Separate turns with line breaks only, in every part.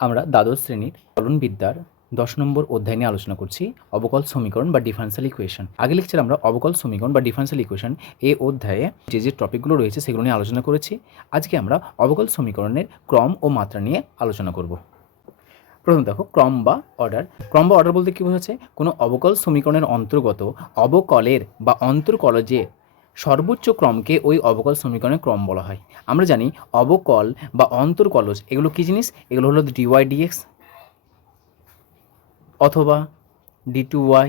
আমরা দ্বাদশ শ্রেণির কলন বিদ্যার দশ নম্বর অধ্যায় নিয়ে আলোচনা করছি, অবকল সমীকরণ বা ডিফারেন্সিয়াল ইকুয়েশন আগে লেকচার আমরা অবকল সমীকরণ বা ডিফারেন্সিয়াল ইকুয়েশন এই অধ্যায়ে যে যে টপিকগুলো রয়েছে সেগুলো নিয়ে আলোচনা করেছি। আজকে আমরা অবকল সমীকরণের ক্রম ও মাত্রা নিয়ে আলোচনা করব। প্রথম দেখো, ক্রম বা অর্ডার ক্রম বা অর্ডার বলতে কী বোঝাচ্ছে? কোনো অবকল সমীকরণের অন্তর্গত অবকলের বা অন্তর্কলজে সর্বোচ্চ ক্রমকে ওই অবকল সমীকরণের ক্রম বলা হয়। আমরা জানি অবকল বা অন্তর্কলজ, এগুলো কী জিনিস? এগুলো হলো d d y d x অথবা d two y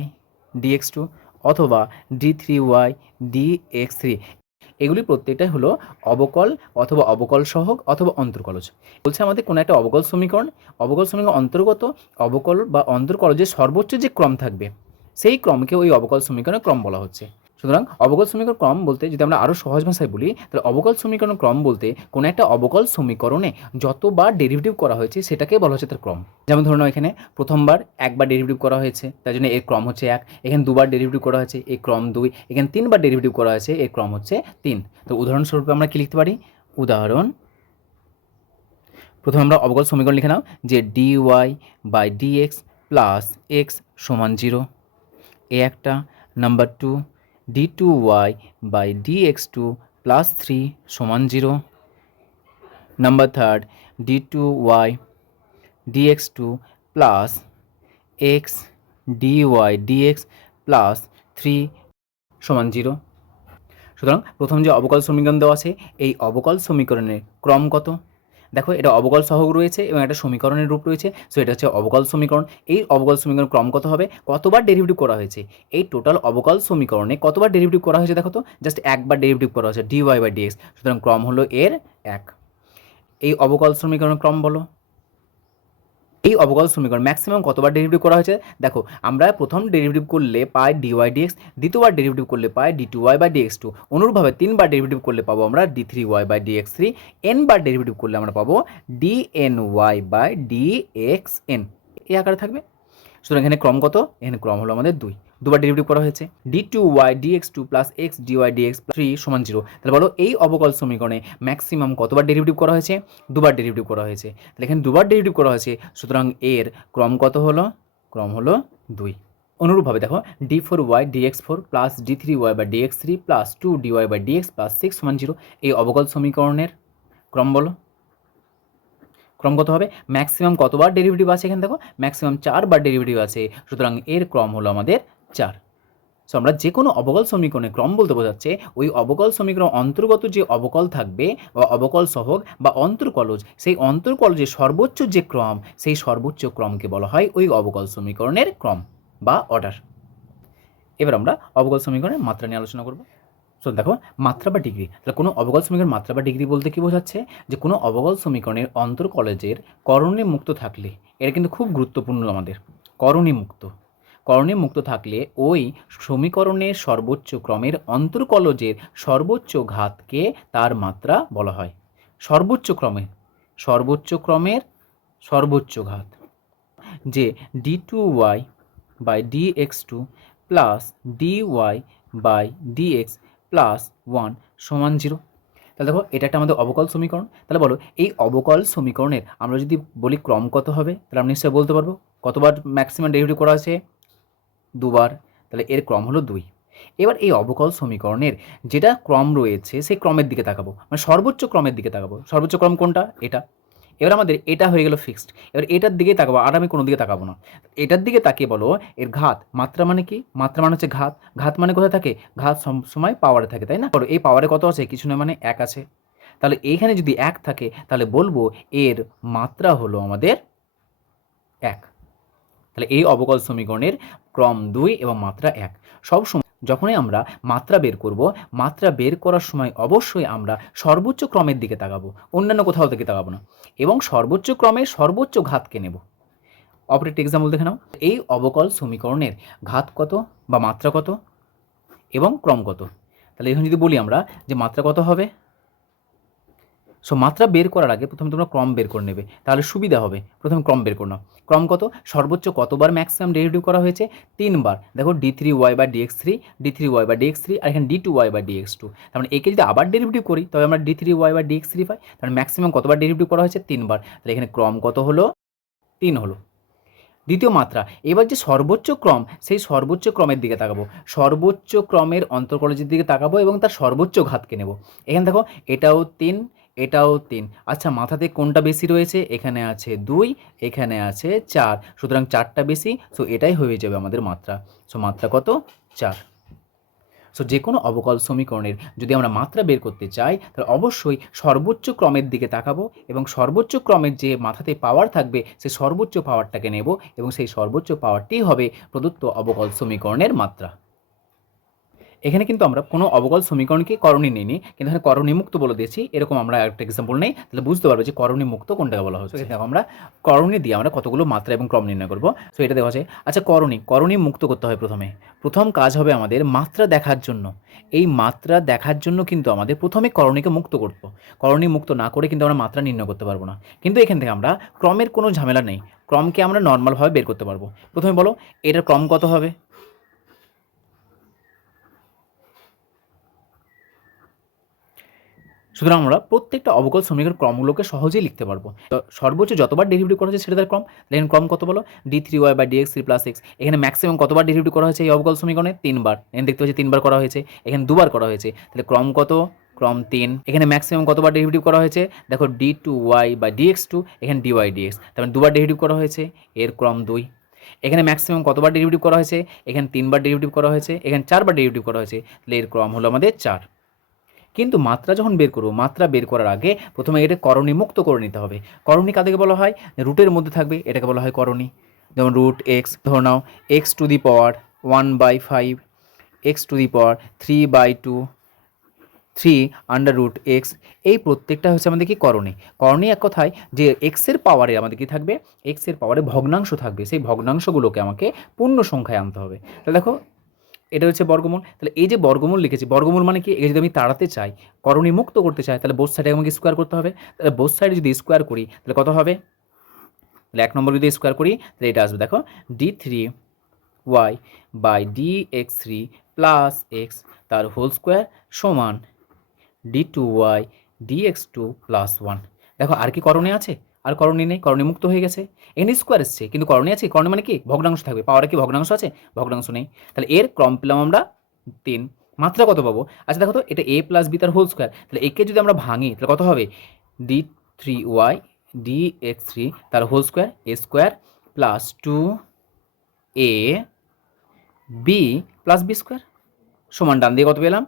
d x two অথবা d three y d x three এগুলি প্রত্যেকটাই হলো অবকল অথবা অবকল সহগ অথবা অন্তর্কলজ। বলছে আমাদের কোনো একটা অবকল সমীকরণ অবকল সমীকরণ অন্তর্গত, অবকল বা অন্তর্কলজের সর্বোচ্চ যে ক্রম থাকবে, সেই ক্রমকে ওই অবকল সমীকরণের ক্রম বলা হচ্ছে। সুতরাং অবকল সমীকরণ ক্রম বলতে যদি আমরা আরও সহজ ভাষায় বলি, তাহলে অবকল সমীকরণ ক্রম বলতে কোনো একটা অবকল সমীকরণে যতবার ডেরিভেটিভ করা হয়েছে সেটাকে বলা হচ্ছে তার ক্রম। যেমন ধরুন এখানে প্রথমবার একবার ডেরিভেটিভ করা হয়েছে, তার জন্য এর ক্রম হচ্ছে এক, এখানে দুবার ডেরিভেটিভ করা হয়েছে এই ক্রম দুই, এখানে তিনবার ডেরিভেটিভ করা হয়েছে, এর ক্রম হচ্ছে তিন। তো উদাহরণস্বরূপ আমরা কী লিখতে পারি? উদাহরণ, প্রথমে আমরা অবকল সমীকরণ লিখে নাও, যে d y by d x plus x সমান জিরো এ একটা number two d two y by d x two plus three সমান zero number third d two y d x two plus x d y d x plus three সমান zero সুতরাং প্রথম যে অবকল সমীকরণ দেওয়া আছে, এই অবকল সমীকরণের ক্রম কত? দেখো, এটা অবকল সহগ রয়েছে এবং একটা সমীকরণের রূপ রয়েছে। সো এটা হচ্ছে অবকল সমীকরণ। এই অবকল সমীকরণ ক্রম কত হবে? কতবার ডেরিভেটিভ করা হয়েছে? এই টোটাল অবকল সমীকরণে কতবার ডেরিভেটিভ করা হয়েছে দেখো তো? জাস্ট একবার ডেরিভেটিভ করা হয়েছে ডি ওয়াই বাই ডিএক্স সুতরাং ক্রম হলো এর এক। এই অবকল সমীকরণের ক্রম বলো। এই অবকল সমীকরণ ম্যাক্সিমাম কতবার ডেরিভেটিভ করা হয়েছে? দেখো, আমরা প্রথম ডেরিভেটিভ করলে পাই ডিওয়াই ডিএক্স দ্বিতীয়বার ডেরিভেটিভ করলে পাই d two y by d x two অনুরূপভাবে তিনবার ডেরিভেটিভ করলে পাবো আমরা d three y by d x three এনবার derivative করলে আমরা পাবো d n y by d x n এই আকারে থাকবে। সুতরাং এখানে ক্রম কত? এখানে ক্রম হলো আমাদের দুই। দুবার ডেরিভেটিভ করা হয়েছে। D two y d x two plus x d y d x three সমান জিরো তাহলে বলো এই অবকল সমীকরণে ম্যাক্সিমাম কতবার ডেরিভেটিভ করা হয়েছে? দুবার ডেরিভেটিভ করা হয়েছে। তাহলে এখানে দুবার ডেরিভেটিভ করা হয়েছে, সুতরাং এর ক্রম কত হলো? ক্রম হলো দুই। অনুরূপভাবে দেখো d four y d x four plus d three y বা d x three plus two d y by d x plus six সমান জিরো এই অবকল সমীকরণের ক্রম বলো। ক্রম কত হবে? ম্যাক্সিমাম কতবার ডেরিভেটিভ আছে এখানে দেখো? ম্যাক্সিমাম চারবার ডেরিভেটিভ আছে। সুতরাং এর ক্রম হলো আমাদের চার সো আমরা যে কোনো অবকল সমীকরণে ক্রম বলতে বোঝাচ্ছে, ওই অবকল সমীকরণ অন্তর্গত যে অবকল থাকবে বা অবকল সহগ বা অন্তর্কলজ, সেই অন্তর্কলজের সর্বোচ্চ যে ক্রম, সেই সর্বোচ্চ ক্রমকে বলা হয় ওই অবকল সমীকরণের ক্রম বা অর্ডার। এবার আমরা অবকল সমীকরণের মাত্রা নিয়ে আলোচনা করব। সো দেখো, মাত্রা বা ডিগ্রি, তাহলে কোনো অবকল সমীকরণ মাত্রা বা ডিগ্রি বলতে কী বোঝাচ্ছে? যে কোনো অবকল সমীকরণের অন্তর কলেজের করণে মুক্ত থাকলে, এটা কিন্তু খুব গুরুত্বপূর্ণ আমাদের, করণে মুক্ত। করণে মুক্ত থাকলে ওই সমীকরণের সর্বোচ্চ ক্রমের অন্তর্কলজের সর্বোচ্চ ঘাতকে তার মাত্রা বলা হয়। সর্বোচ্চ ক্রমে, সর্বোচ্চ ক্রমের সর্বোচ্চ ঘাত, যে d two y by d x two plus d y by d x plus one সমান জিরো তাহলে দেখো, এটা একটা আমাদের অবকল সমীকরণ। তাহলে বলো, এই অবকল সমীকরণের আমরা যদি বলি ক্রম কত হবে, তাহলে আমরা নিশ্চয়ই বলতে পারব। কতবার ম্যাক্সিমাম ডেরিভেটিভ করা আছে? দুবার, তাহলে এর ক্রম হলো দুই। এবার এই অবকল সমীকরণের যেটা ক্রম রয়েছে, সেই ক্রমের দিকে তাকাবো। মানে সর্বোচ্চ ক্রমের দিকে তাকাবো। সর্বোচ্চ ক্রম কোনটা? এটা। এবার আমাদের এটা হয়ে গেল ফিক্সড এবার এটার দিকে তাকাবো, আর আমি কোনো দিকে তাকাবো না। এটার দিকে তাকিয়ে বলো, এর ঘাত, মাত্রা মানে কি? মাত্রা মানে হচ্ছে ঘাত। ঘাত মানে কোথায় থাকে? ঘাত সব সময় পাওয়ারে থাকে, তাই না? এই পাওয়ারে কত আছে? কিছু নয় মানে এক আছে। তাহলে এইখানে যদি এক থাকে, তাহলে বলব এর মাত্রা হলো আমাদের এক। তাহলে এই অবকল সমীকরণের ক্রম দুই এবং মাত্রা এক। সব সময় যখনই আমরা মাত্রা বের করব, মাত্রা বের করার সময় অবশ্যই আমরা সর্বোচ্চ ক্রমের দিকে তাকাবো, অন্যান্য কোথাও থেকে তাকাবো না, এবং সর্বোচ্চ ক্রমে সর্বোচ্চ ঘাতকে নেব। অপারেট এক্সাম্পল দেখে নাও। এই অবকল সমীকরণের ঘাত কত বা মাত্রা কত এবং ক্রম কত? তাহলে এখন যদি বলি আমরা যে মাত্রা কত হবে সো মাত্রা বের করার আগে প্রথমে তোমরা ক্রম বের করে নেবে। তাহলে সুবিধা হবে। প্রথমে ক্রম বের করে নাও। ক্রম কত? সর্বোচ্চ কতবার ম্যাক্সিমাম ডেরিভেটিভ করা হয়েছে? তিনবার। দেখো ডি থ্রি ওয়াই বা d x three d three y বা ডিএক্স থ্রি আর এখানে ডি টু ওয়াই বা ডিএক্স টু তার মানে একে যদি আবার ডেরিভেটিভ করি, তবে আমরা ডি থ্রি ওয়াই বা ডিএক্স থ্রি পাই। তাহলে ম্যাক্সিমাম কতবার ডেরিভেটিভ করা হয়েছে? তিনবার। তাহলে এখানে ক্রম কত হলো? তিন হলো। দ্বিতীয় মাত্রা। এবার যে সর্বোচ্চ ক্রম, সেই সর্বোচ্চ ক্রমের দিকে তাকাবো। সর্বোচ্চ ক্রমের অন্তর্কলজের দিকে তাকাবো এবং তার সর্বোচ্চ ঘাতকে নেব। এখানে দেখো, এটাও তিন এটাও তিন। আচ্ছা মাথাতে কোনটা বেশি রয়েছে? এখানে আছে দুই, এখানে আছে চার। সুতরাং চারটা বেশি সো এটাই হয়ে যাবে আমাদের মাত্রা। সো মাত্রা কত? চার। সো যে কোনো অবকল সমীকরণের যদি আমরা মাত্রা বের করতে চাই, তাহলে অবশ্যই সর্বোচ্চ ক্রমের দিকে তাকাবো এবং সর্বোচ্চ ক্রমের যে মাথাতে পাওয়ার থাকবে সেই সর্বোচ্চ পাওয়ারটাকে নেব এবং সেই সর্বোচ্চ পাওয়ারটি হবে প্রদত্ত অবকল সমীকরণের মাত্রা। এখানে কিন্তু আমরা কোনো অবকল সমীকরণকে করণী নিইনি কিন্তু এখানে করণী মুক্ত বলে দিয়েছি এরকম আমরা একটা এক্সাম্পল নেই তাহলে বুঝতে পারব যে করণী মুক্ত কোনটাকে বলা হচ্ছে দেখো আমরা করণী দিয়ে আমরা কতগুলো মাত্রা এবং ক্রম নির্ণয় করব। সো এটা দেওয়া যায় আচ্ছা করণী করণী মুক্ত করতে হয় প্রথমে। প্রথম কাজ হবে আমাদের মাত্রা দেখার জন্য। এই মাত্রা দেখার জন্য কিন্তু আমাদের প্রথমে করণীকে মুক্ত করব। করণী মুক্ত না করে কিন্তু আমরা মাত্রা নির্ণয় করতে পারব না। কিন্তু এখান থেকে আমরা ক্রমের কোনো ঝামেলা নেই। ক্রমকে আমরা নর্মালভাবে বের করতে পারব। প্রথমে বলো এটার ক্রম কত হবে? সুতরাং আমরা প্রত্যেকটা অবকল সমীকরণ ক্রমগুলোকে সহজেই লিখতে পারব। তো সর্বোচ্চ যতবার ডেরিভেটিভ করা হয়েছে সেটা তার ক্রম দেখেন ক্রম কত বলো? D three y by d x three plus x এখানে ম্যাক্সিমাম কতবার ডেরিভেটিভ করা হয়েছে এই অবকল সমীকরণে তিনবার। এখানে দেখতে পাচ্ছি তিনবার করা হয়েছে। এখানে দুবার করা হয়েছে। তাহলে ক্রম কত? ক্রম তিন। এখানে ম্যাক্সিমাম কতবার ডেরিভেটিভ করা হয়েছে? দেখো ডি টু ওয়াই বা ডি এক্স টু এখানে ডি ওয়াই ডি এক্স তারপরে দুবার ডেরিভেটিভ করা হয়েছে, এর ক্রম দুই। এখানে ম্যাক্সিমাম কতবার ডেরিভেটিভ করা হয়েছে? এখানে তিনবার ডেরিভেটিভ করা হয়েছে। এখানে চারবার ডেরিভেটিভ করা হয়েছে। তাহলে এর ক্রম হলো আমাদের চার। কিন্তু মাত্রা যখন বের করব, মাত্রা বের করার আগে প্রথমে এটা করণী মুক্ত করে নিতে হবে। করণী কাদেরকে বলা হয়? রুটের মধ্যে থাকবে, এটাকে বলা হয় করণী। যেমন রুট এক্স, ধরে নাও, x to the power one by five, x to the power three by two, three under root x. এই প্রত্যেকটা হচ্ছে আমাদের কি? করণী। করণী এক কথায় যে এক্সের পাওয়ারে আমাদের কি থাকবে? এক্সের পাওয়ারে ভগ্নাংশ থাকবে। সেই ভগ্নাংশগুলোকে আমাকে পূর্ণ সংখ্যায় আনতে হবে। তাহলে দেখো এটা হচ্ছে বর্গমূল। তাহলে এই যে বর্গমূল লিখেছি, বর্গমূল মানে কি? এই যদি আমি তাড়াতে চাই, করণী মুক্ত করতে চাই, তাহলে বোস সাইডে আমাকে স্কোয়ার করতে হবে। তাহলে বোস সাইডে যদি স্কোয়ার করি, তাহলে কত হবে? তাহলে এক নম্বর যদি স্কোয়ার করি, তাহলে এটা আসবে, দেখো d three y by d x three plus x তার হোল স্কোয়ার সমান d two y d x two plus one দেখো, আর কি করণে আছে? আর করণী নেই, করণী মুক্ত হয়ে গেছে। এন স্কোয়ার এসছে, কিন্তু করণী আছে, করণী মানে কি? ভগ্নাংশ থাকবে। পাওয়ারে কি? ভগ্নাংশ আছে? ভগ্নাংশ নেই। তাহলে এর ক্রম পেলাম আমরা তিন। মাত্রা কত পাবো? আচ্ছা দেখো তো, এটা এ প্লাস বি তার হোল স্কোয়ার তাহলে একে যদি আমরা ভাঙি, তাহলে কত হবে? D three y d x three তার whole square a square plus two a b plus b square সমান ডান দিয়ে কত পেলাম?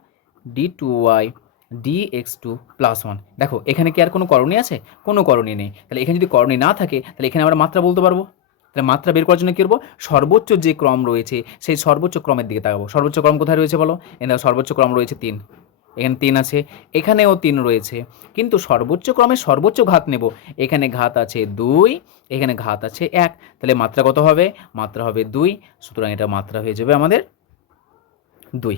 D two y d x two plus one দেখো, এখানে কি আর কোনো করণী আছে? কোনো করণী নেই। তাহলে এখানে যদি করণী না থাকে, তাহলে এখানে আমরা মাত্রা বলতে পারব? তাহলে মাত্রা বের করার জন্য কী করব? সর্বোচ্চ যে ক্রম রয়েছে, সেই সর্বোচ্চ ক্রমের দিকে তাকাবো। সর্বোচ্চ ক্রম কোথায় রয়েছে বলো? এখানে সর্বোচ্চ ক্রম রয়েছে তিন। এখানে তিন আছে। এখানেও তিন রয়েছে। কিন্তু সর্বোচ্চ ক্রমে সর্বোচ্চ ঘাত নেব। এখানে ঘাত আছে দুই, এখানে ঘাত আছে এক। তাহলে মাত্রা কত হবে? মাত্রা হবে দুই। সুতরাং এটা মাত্রা হয়ে যাবে আমাদের দুই।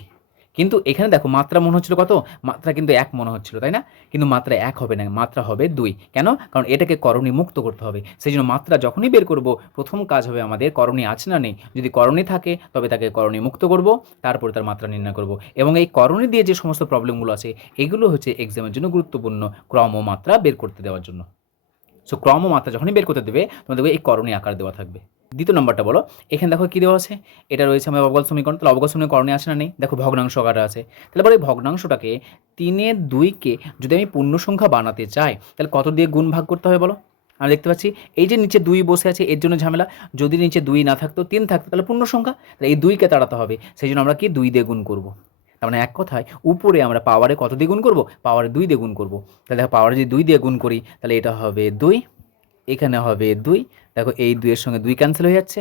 কিন্তু এখানে দেখো মাত্রা মনে হচ্ছিল কত? মাত্রা কিন্তু এক মনে হচ্ছিল, তাই না? কিন্তু মাত্রা এক হবে না, মাত্রা হবে দুই। কেন? কারণ এটাকে করণী মুক্ত করতে হবে। সেই জন্য মাত্রা যখনই বের করব, প্রথম কাজ হবে আমাদের করণী আছে না নেই। যদি করণী থাকে, তবে তাকে করণী মুক্ত করব, তারপরে তার মাত্রা নির্ণয় করব। এবং এই করণী দিয়ে যে সমস্ত প্রবলেমগুলো আছে, এগুলো হচ্ছে এক্সামের জন্য গুরুত্বপূর্ণ ক্রম ও মাত্রা বের করতে দেওয়ার জন্য। সো ক্রম মাত্রা যখনই বের করতে দেবে তোমার দেখবে এই করণীয় আকার দেওয়া থাকবে। দ্বিতীয় নম্বরটা বলো, এখানে দেখো কী দেওয়া আছে? এটা রয়েছে আমার অবগল সমীকরণ। তাহলে অবগল সমীকরণে আছে না নেই? দেখো ভগ্নাংশ আকারে আছে। তাহলে বলো এই ভগ্নাংশটাকে তিনের দুইকে যদি আমি পূর্ণ সংখ্যা বানাতে চাই, তাহলে কত দিয়ে গুণ ভাগ করতে হবে বলো? আমরা দেখতে পাচ্ছি, এই যে নিচে দুই বসে আছে, এর জন্য ঝামেলা। যদি নিচে দুই না থাকতো, তিন থাকতো, তাহলে পূর্ণ সংখ্যা। তাহলে এই দুইকে তাড়াতে হবে। সেই জন্য আমরা কি? দুই দিয়ে গুণ করব। তার মানে এক কথায় উপরে আমরা পাওয়ারে কত দিয়ে গুণ করব? পাওয়ারে দুই দিয়ে গুণ করব। তাহলে দেখো পাওয়ারে যদি দুই দিয়ে গুণ করি, তাহলে এটা হবে দুই, এখানে হবে দুই। দেখো এই দুইয়ের সঙ্গে দুই ক্যান্সেল হয়ে যাচ্ছে।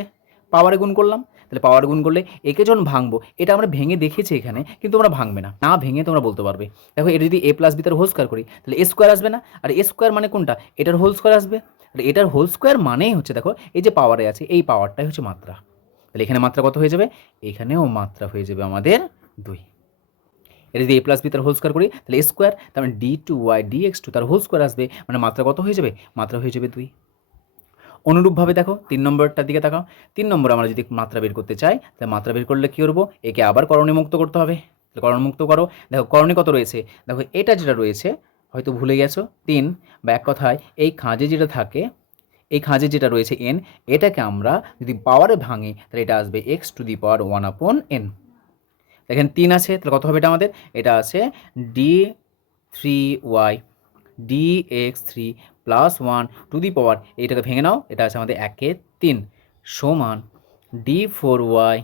পাওয়ারে গুণ করলাম। তাহলে পাওয়ার গুণ করলে একে যখন ভাঙবো, এটা আমরা ভেঙে দেখেছি এখানে, কিন্তু আমরা ভাঙবে না। না ভেঙে তোমরা বলতে পারবে। দেখো এটা যদি এ প্লাস বি তার হোল স্কোয়ার করি, তাহলে এ স্কোয়ার আসবে না। আর এ স্কোয়ার মানে কোনটা? এটার হোল স্কোয়ার আসবে। তাহলে এটার হোল স্কোয়ার মানেই হচ্ছে দেখো, এই যে পাওয়ারে আছে, এই পাওয়ারটাই হচ্ছে মাত্রা। তাহলে এখানে মাত্রা কত হয়ে যাবে? এখানেও মাত্রা হয়ে যাবে আমাদের দুই। এটা যদি এ প্লাস বি তার হোল স্কোয়ার করি, তাহলে এ স্কোয়ার তার মানে d two y d x two তার হোল স্কোয়ার আসবে মানে মাত্রা কত হয়ে যাবে? মাত্রা হয়ে যাবে দুই। অনুরূপভাবে দেখো, তিন নম্বরটার দিকে তাকাও। তিন নম্বর আমরা যদি মাত্রা বের করতে চাই, তাহলে মাত্রা বের করলে কী করব? একে আবার করণে মুক্ত করতে হবে। তাহলে করণ মুক্ত করো। দেখো, করণে কত রয়েছে? দেখো, এটা যেটা রয়েছে, হয়তো ভুলে গেছো, তিন, বা এক কথায়, এই খাঁজে যেটা থাকে, এই খাঁজে যেটা রয়েছে এন এটাকে আমরা যদি পাওয়ারে ভাঙি, তাহলে এটা আসবে x to the power one upon n দেখেন তিন আছে, তাহলে কত হবে এটা আমাদের? এটা আছে d three y d x three plus one to the power এইটাকে ভেঙে নাও, এটা আছে আমাদের একে তিন, সমান d four y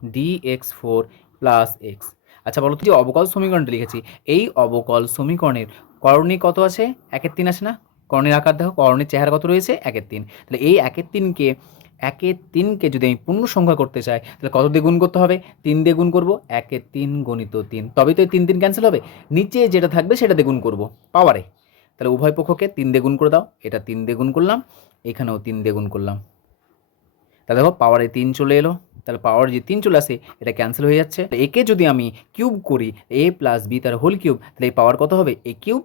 d x four plus x আচ্ছা বলো তো, যে অবকল সমীকরণটা লিখেছি, এই অবকল সমীকরণের করণী কত আছে? একের তিন আছে না? করণের আকার দেখো, করণের চেহারা কত রয়েছে? একের তিন। তাহলে এই একের তিনকে একের তিনকে যদি আমি পূর্ণ সংখ্যা করতে চাই, তাহলে কত দিয়ে গুণ করতে হবে? তিন দিয়ে গুণ করব, একে তিন গণিত তিন। তবে তো তিন তিন ক্যান্সেল হবে। নিচে যেটা থাকবে সেটা দিয়ে গুণ করব পাওয়ারে তাহলে উভয় পক্ষকে তিন দিয়ে গুণ করে দাও, এটা তিন দিয়ে গুণ করলাম, এখানেও তিন দিয়ে গুণ করলাম। তাহলে দেখো পাওয়ারে তিন চলে এলো, তাহলে পাওয়ার যে তিন চলে আসে, এটা ক্যান্সেল হয়ে যাচ্ছে। একে যদি আমি কিউব করি এ প্লাস বি তার হোল কিউব তাহলে এই পাওয়ার কত হবে? A cube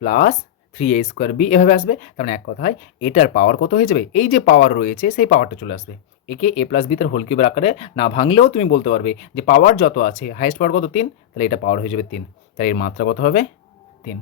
plus three a square b এভাবে আসবে। তার মানে এক কথায় এটার পাওয়ার কত হয়ে যাবে? এই যে পাওয়ার রয়েছে, সেই পাওয়ারটা চলে আসবে। একে এ প্লাস বি তার হোল কিউবের আকারে না ভাঙলেও তুমি বলতে পারবে যে পাওয়ার যত আছে হাইয়েস্ট পাওয়ার কত? তিন। তাহলে এটা পাওয়ার হয়ে যাবে তিন। তাহলে এর মাত্রা কত হবে? তিন।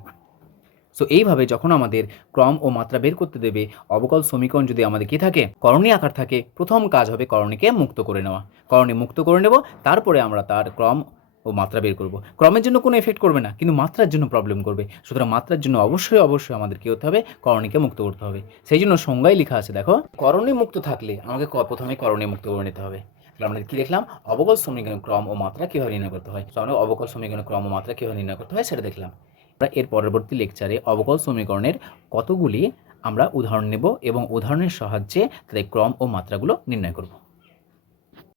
সো এইভাবে যখন আমাদের ক্রম ও মাত্রা বের করতে দেবে, অবকল সমীকরণ যদি আমাদের কি থাকে? করণী আকার থাকে, প্রথম কাজ হবে করণীকে মুক্ত করে নেওয়া। করণী মুক্ত করে নেব, তারপরে আমরা তার ক্রম ও মাত্রা বের করব। ক্রমের জন্য কোনো এফেক্ট করবে না, কিন্তু মাত্রার জন্য প্রবলেম করবে। সুতরাং মাত্রার জন্য অবশ্যই অবশ্যই আমাদের কী হতে হবে, করণীকে মুক্ত করতে হবে। সেই জন্য সংজ্ঞায় লেখা আছে, দেখো, করণী মুক্ত থাকলে আমাকে প্রথমে করণী মুক্ত করে নিতে হবে। তাহলে আমরা কি দেখলাম? অবকল সমীকরণের ক্রম ও মাত্রা কীভাবে নির্ণয় করতে হয়? আমরা অবকল সমীকরণের ক্রম ও মাত্রা কীভাবে নির্ণয় করতে হয় সেটা দেখলাম। আমরা এর পরবর্তী লেকচারে অবকল সমীকরণের কতগুলি আমরা উদাহরণ নেব এবং উদাহরণের সাহায্যে তাদের ক্রম ও মাত্রাগুলো নির্ণয় করব।